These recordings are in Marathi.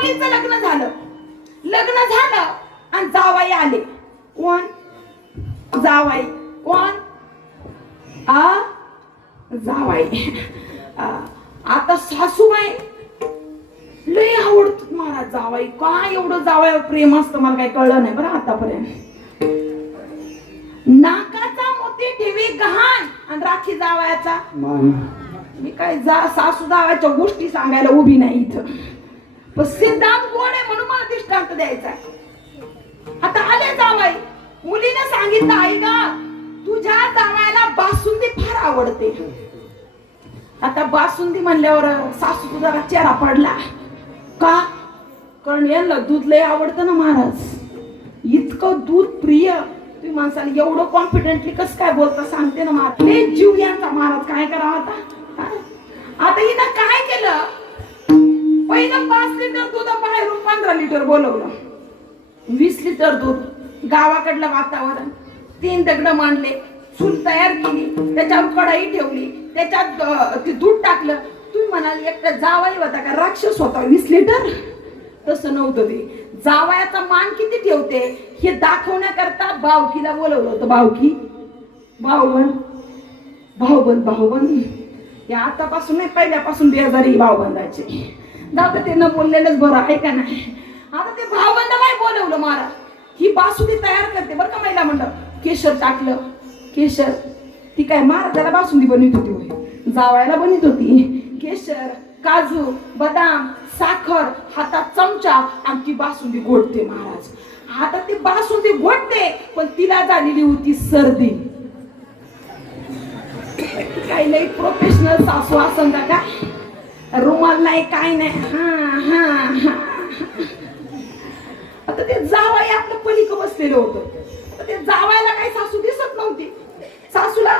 मुलीचं लग्न झालं. लग्न झालं आणि जावाई आले. कोण? जावाई. कोण? आ? जावाई. आता सासूबाई. लय आवडत मला जावाई. काय एवढं जावाय प्रेम असतं मला काही कळलं नाही बरं आतापर्यंत. नाकाचा मोती ठेवी गहाण आणि राखी जावायचा. मी काय जा सासू जावायच्या गोष्टी सांगायला उभी नाही इथं. पण सिद्धांत कोण आहे म्हणून मला दृष्टांत द्यायचा आता आले जावाई. मुलीने सांगितलं आई गा तुझ्या जावायला बासुंदी फार आवडते. आता बासुंदी म्हणल्यावर सासू तुझा चेहरा पडला. का? कारण यांना दूध लय आवडतं ना महाराज. इतकं दूध प्रिय. तुम्ही माणसाला एवढं कॉन्फिडेंटली कसं काय बोलता सांगते ना महाराज. जीव यांचा महाराज. काय करावा आता? आता हिनं काय केलं? पहिलं पाच लिटर दूध बाहेरून पंधरा लिटर बोलवलं. वीस लिटर दूध गावाकडलं वातावरण. तीन दगड मांडले चूल तयार केली त्याच्यावर कढाई ठेवली त्याच्यात ते दूध टाकलं. तुम्ही म्हणाल एकटा जावाई होता का? राक्षस होता वीस लिटर? तसं नव्हतं ते. जावयाचा मान किती ठेवते? हे दाखवण्याकरता बावकीला बोलवलं होतं बावकी. भाऊबन भाऊबंद भाऊबंद या आतापासून नाही पहिल्यापासून बेजारी भाऊबंदाचे दादा ते न बोललेलंच बरं आहे का नाही? आता ते भाऊबंदालाही बोलवलं महाराज ही बासुंदी तयार करते बरं का महिला म्हणलं केशर टाकलं केशर. ती काय महाराजाला बासुंदी बनवित होती होय. जावायला बनवित होती. केशर काजू बदाम साखर हातात चमचा आणि ती बासुंदी गोडते महाराज. आता ती बासुंदी गोडते पण तिला झालेली होती सर्दी. काही नाही प्रोफेशनल सासू असं का? रुमाल नाही काय नाही. हा हा हा. आता ते जावाई आपलं पलीक बसलेलं होतं. ते जावायला काही सासू दिसत नव्हती. सासूला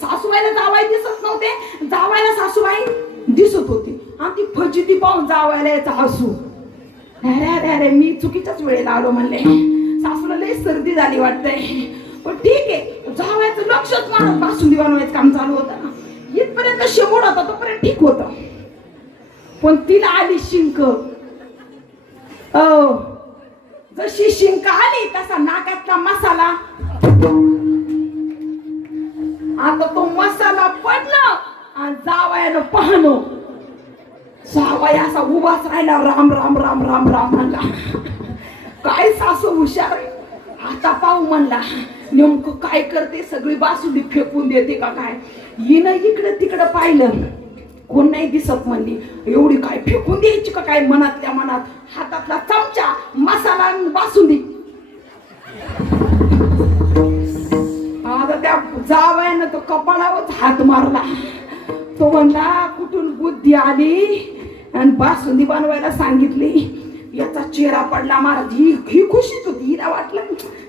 सासूबाईला जावाई दिसत नव्हते. जावायला सासूबाई दिसत होती. आणि ती फजिती पाहून जावायला याचा हसू. अरे अरे मी चुकीच्याच वेळेला आलो म्हणले. सासूला लई सर्दी झाली वाटतंय. पण ठीक आहे. जावायचं लक्षच मारत बासुंदी बनवायचं काम चालू होतं. ना इथपर्यंत शेवट होता तोपर्यंत ठीक होतं. पण तिला आली शिंक. जशी शिंक आली तसा नाकातला मसाला. आता तो मसाला पडला आणि जावयानं पाहणं. जावया असा उभाच राहिला राम राम राम राम राम म्हणला. काय सासू हुशार आता पाहू म्हणला नेमकं काय करते? सगळी बासुंदी फेकून देते का काय? हिनं इकडं तिकडं पाहिलं. कोण नाही दिसत म्हणली एवढी काय फेकून द्यायची का काय मनातल्या मनात? हातातला चमचा मसाला बासुंदी. आता त्या जावयानं तो कपाळावर हात मारला. तो म्हणला कुठून बुद्धी आली? आणि बासुंदी बनवायला सांगितली याचा चेहरा पडला महाराज ही ही खुशीच होती हिला वाटलं.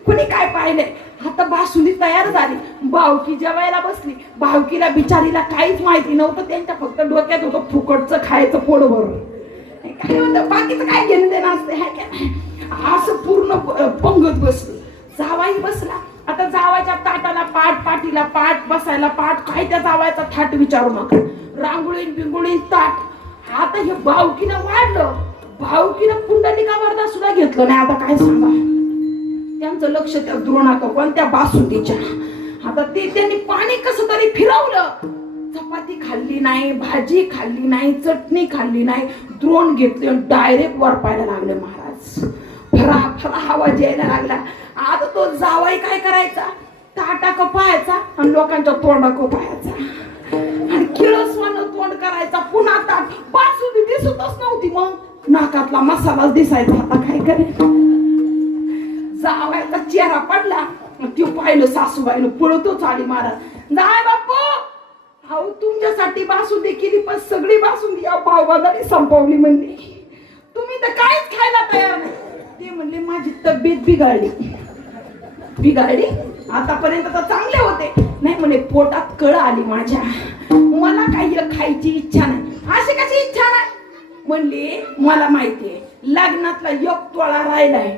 कोणी काय पाहिलंय? आता बासुंदी तयार झाली. भावकी जेवायला बसली. भावकीला बिचारीला काहीच माहिती नव्हतं. त्यांच्या फक्त डोक्यात होतं फुकटचं खायचं पोट भरून काय म्हणतं बाकीचं काय घेणं देणं असते? असं पूर्ण पंगत बसलं. जावाई बसला. आता जावायच्या ताटाला पाठ पाठीला पाठ बसायला पाठ काय त्या जावायचा थाट विचारू नका. रांगोळीन बिंगोळीन ताट. आता हे भावकीनं वाढलं. भावकीनं कुंडलिका वरदा सुद्धा घेतलं नाही. आता काय सांगा? त्यांचं लक्ष त्या द्रोणाचं कोणत्या बासुंदीच्या. आता ते त्यांनी पाणी कसं तरी फिरवलं. चपाती खाल्ली नाही भाजी खाल्ली नाही चटणी खाल्ली नाही. द्रोण घेतले डायरेक्ट वर पाहायला लागले महाराज. फरा फरा आवाज यायला लागला. आता तो जावाई काय करायचा? ताटा कपायचा आणि लोकांच्या तोंडा कपायचा आणि किळसवानं तोंड करायचा. पुन्हा ताट. बासुंदी दिसतच नव्हती मग. नाकातला मसालाच दिसायचा. आता काय करेल जावायचा चेहरा पडला. मग त्यो पाहिलं सासूबाईनं पळतोच आली महाराज जाय बाप्पू अहो तुमच्यासाठी बासुंदी केली पण सगळी बासुंदी या भावबाजाने संपवली म्हणली. तुम्ही तर काहीच खायला तयार नाही. ते म्हणले माझी तब्येत बिघडली. बिघडली? आतापर्यंत तर चांगले होते. नाही म्हणे पोटात कळ आली माझ्या. मला काही खायची इच्छा नाही. अशी कशी इच्छा नाही? म्हणली मला माहितीये लग्नातला योग तोळा राहिलाय.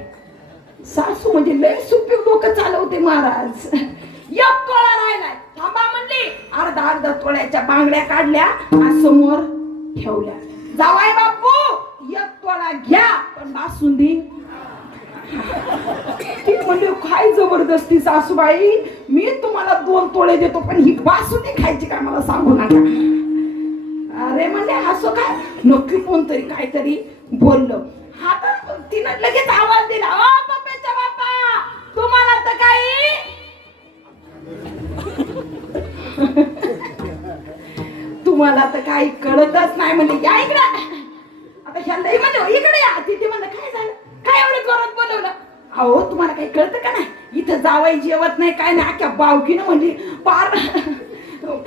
सासू म्हणजे लय सुपीक लोक चालवते महाराज. एक तोळा राहिलाय. थांबा म्हणली. अर्धा अर्धा तोळ्याच्या बांगड्या काढल्या समोर ठेवल्या. जावाय बापू एक तोळा घ्या पण बासुंदी. ती म्हणजे काय जबरदस्ती सासूबाई? मी तुम्हाला दोन तोळे देतो पण ही बासुंदी खायची काय मला सांगू नका. अरे म्हणजे असं काय? नक्की कोणतरी काहीतरी बोललं. हा तर तिनं मला तर काही कळतच नाही. म्हणे या इकडे. आता ह्या म्हणे हो, इकडे या. तिथे म्हणलं काय झालं? काय एवढं जोरात बोलवलं? अहो तुम्हाला काही कळतं का नाही? इथं जावाई जेवत नाही काय नाही. अख्या बावकीनं म्हणली पार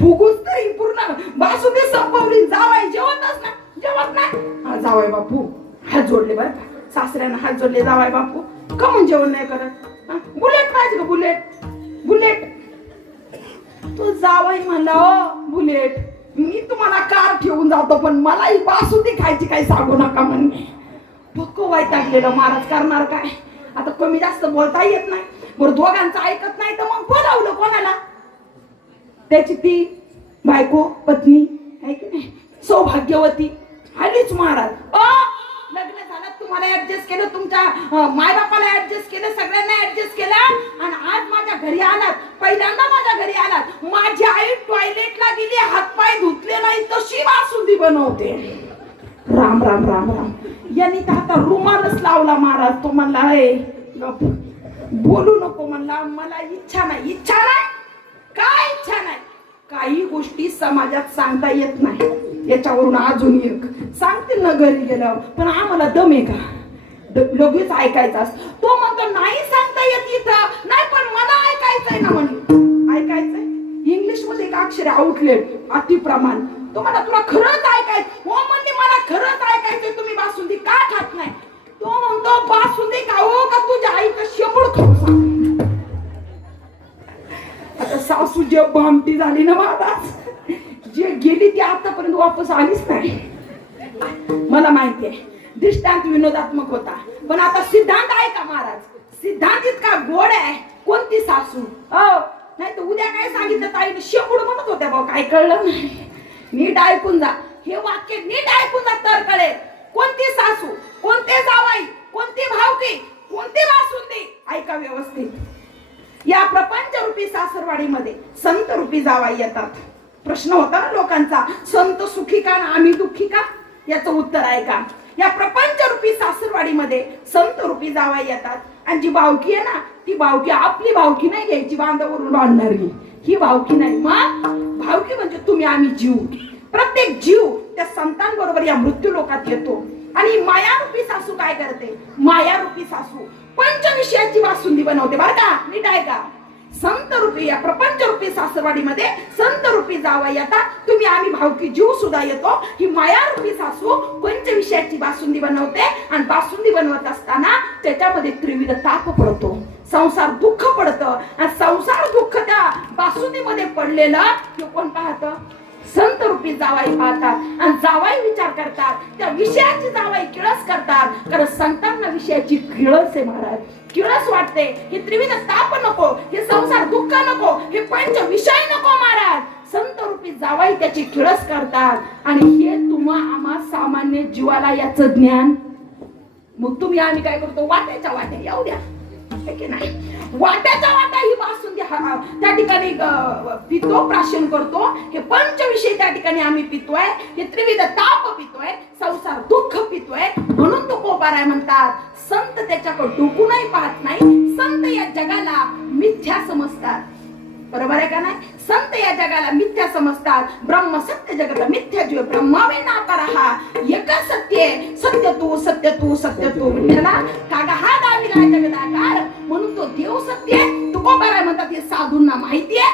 फुगूच तरी पूर्ण बासुदी संपवली. जावाई जेवतच नाही जेवत नाही. जावाय बापू हात जोडले बरं का? सासऱ्यानं हात जोडले जावाय बापू. का म्हणून जेवण नाही करत? बुलेट पाहिजे का बुलेट? बुलेट. तू जावाई म्हणला हो, बुलेट. तुम्हाला कार ठेवून जातो पण मला ही बासुंदी खायची काही सांगू नका म्हणे पक्क वैतागलेलं महाराज करणार काय? आता कमी जास्त बोलता येत नाही. बरं दोघांचं ऐकत नाही तर मग बोलावलं कोणाला? त्याची ती बायको पत्नी आहे की नाही? सौभाग्यवती. आलीच महाराज. अ तुम्हाला ऍडजस्ट केलं तुमच्या मायबापाला ऍडजस्ट केलं सगळ्यांना ऍडजस्ट केलं. आणि आज माझ्या घरी आलात पहिल्यांदा माझ्या घरी आलात. माझी आई टॉयलेटला गेली हातपाय धुतले नाही तशी वासुंदी बनवते. राम राम राम राम. यांनी तर आता रुमालच लावला महाराज. तो म्हणला हे बोलू नको म्हणला. मला इच्छा नाही. इच्छा नाही? काय इच्छा नाही? काही गोष्टी समाजात सांगता येत नाही. याच्यावरून अजून एक. सांगतील ना घरी गेल्यावर पण आम्हाला दम आहे का? लगेच ऐकायचा तो म्हणतो नाही सांगता येत इथं. नाही पण मला ऐकायचंय ना म्हणे. ऐकायचंय? इंग्लिशमध्ये एक अक्षर आउटलेट अतिप्रमाण. तो म्हणा तुला खरंच ऐकायचं? हो म्हणजे मला खरंच ऐकायचंय. तुम्ही बासुंदी का खात नाही? तो म्हणतो बासुंदी जे भामटी झाली ना महाराज. जे गेली ती आतापर्यंत वापस आलीच नाही. मला माहिती आहे दृष्टांत विनोदात्मक होता. पण आता सिद्धांत आहे का महाराज? सिद्धांत इतका गोड आहे कोणती सासू? हो नाही तर उद्या काय सांगितलं ताईने? शेपूड म्हणत होत्या भाऊ काय कळलं नाही. नीट ऐकून जा. हे वाक्य नीट ऐकून जा तर कळेल कोणती सासू कोणते जावाई कोणती भावकी कोणती वासुंदी? ऐका व्यवस्थित. या प्रपंच रूपी सासरवाडीमध्ये संत रूपी जावाई येतात. प्रश्न होता ना लोकांचा संत सुखी का आम्ही दुःखी का? याचं उत्तर आहे का? या प्रपंच रूपी सासरवाडीमध्ये संत रूपी जावाई येतात. आणि जी भावकी आहे ना ती भावकी आपली भावकी नाही घ्यायची बांधावरून बांधणारी ही. भावकी नाही. मग? भावकी म्हणजे तुम्ही आम्ही जीव. प्रत्येक जीव त्या संतांबरोबर या मृत्यू लोकात येतो. आणि मायारूपी सासू काय करते? मायारूपी सासू. पंचविषयाची वासुंदी बनवते. बरं का नीट आहे का? संत रूपी या प्रपंच रूपी सासरवाडीमध्ये संत रूपी जावा येतात. तुम्ही आम्ही भावकी जीव सुद्धा येतो. ही मायारूपी सासू पंचविषयाची बासुंदी बनवते आणि बासुंदी बनवत असताना त्याच्यामध्ये त्रिविध ताप पडतो. संसार दुःख पडतं आणि संसार दुःख त्या बासुंदीमध्ये पडलेलं हे कोण पाहत? संत रूपी जावाई पाहतात आणि जावाई विचार करतात. त्या विषयाची जावाई किळस करतात. कारण संत आयुष्याची किळस आहे महाराज. किळस वाटते. हे त्रिविध ताप नको हे संसार दुःख नको हे पंच विषय नको महाराज. संत रूपी जावाई त्याची किळस करतात. आणि हे तुम्हा आम्हा सामान्य जीवाला याचं ज्ञान. मग तुम्ही आम्ही काय करतो? वाट्याच्या वाट्या येऊ द्या. है की नाही वाट्याच्या ही. वासून त्या ठिकाणी पितो प्राशन करतो. हे पंचविषय त्या ठिकाणी आम्ही पितोय. हे त्रिविध ताप पितोय. संसार दुःख पितोय. म्हणून तो कोपाराय म्हणतात संत त्याच्याकडे डोकूनही पाहत नाही. संत या जगाला मिथ्या समजतात. बरोबर आहे का नाही? संत या जगाला मिथ्या समजतात. ब्रह्म सत्य जगाला मिथ्या जीव. ब्रह्मावे ना परहा एका सत्य आहे. सत्य तू सत्य तू सत्य तू. विठ्ठला म्हणून तो देव सत्य तुकोबाराय म्हणतात हे साधूंना माहिती आहे?